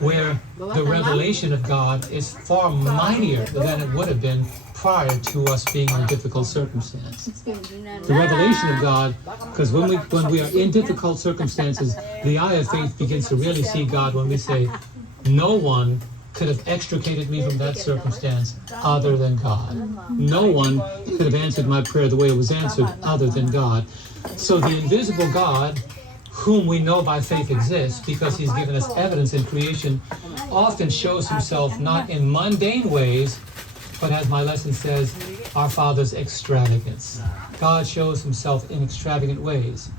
where the revelation of God is far mightier than it would have been prior to us being in a difficult circumstance. The revelation of God, because when we are in difficult circumstances, the eye of faith begins to really see God when we say, no one could have extricated me from that circumstance other than God. No one could have answered my prayer the way it was answered other than God. So the invisible God, whom we know by faith exists because he's given us evidence in creation, often shows himself not in mundane ways, but as my lesson says, our Father's extravagance. God shows himself in extravagant ways.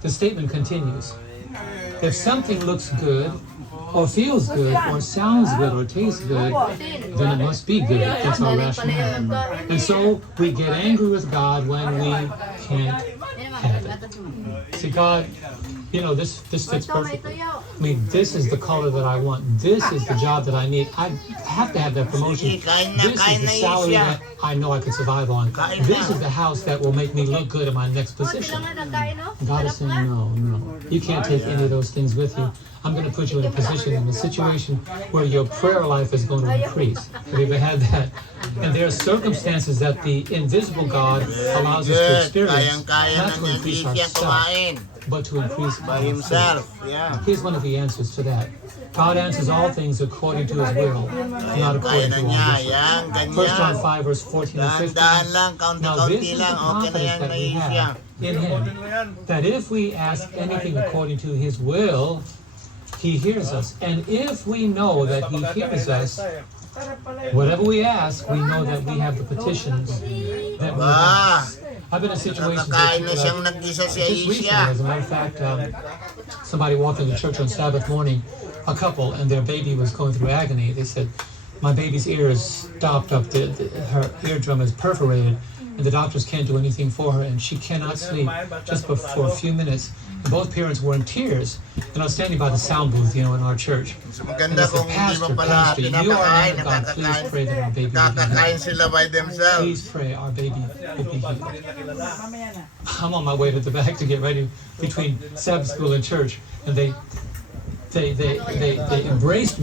The statement continues, if something looks good, or feels good, or sounds good, or tastes good, then it must be good. That's our rationale. And so we get angry with God when we can't have it. See, God, you know, this fits perfectly. I mean, this is the color that I want. This is the job that I need. I have to have that promotion. This is the salary that I know I could survive on. This is the house that will make me look good in my next position. God is saying, no. You can't take any of those things with you. I'm going to put you in a position, in a situation where your prayer life is going to increase. Have you ever had that? And there are circumstances that the invisible God allows us to experience, not to increase ourselves, but to increase by himself. Here's one of the answers to that. God answers all things according to his will, not according to our wishes. 1 John 5, verse 14 and 15. Now this is the confidence that we have in him, that if we ask anything according to his will, he hears us. And if we know that he hears us, whatever we ask, we know that we have the petitions that we ask. I've been in situations where people just recently, as a matter of fact, somebody walked into church on Sabbath morning, a couple, and their baby was going through agony. They said, my baby's ear is stopped up, her eardrum is perforated, and the doctors can't do anything for her, and she cannot sleep just for a few minutes. And both parents were in tears, and I was standing by the sound booth, in our church. And I said, Pastor, you are a man of God. Please pray that our baby will be healed. Please pray our baby will be healed. I'm on my way to the back to get ready between Sabbath school and church, and they embraced me.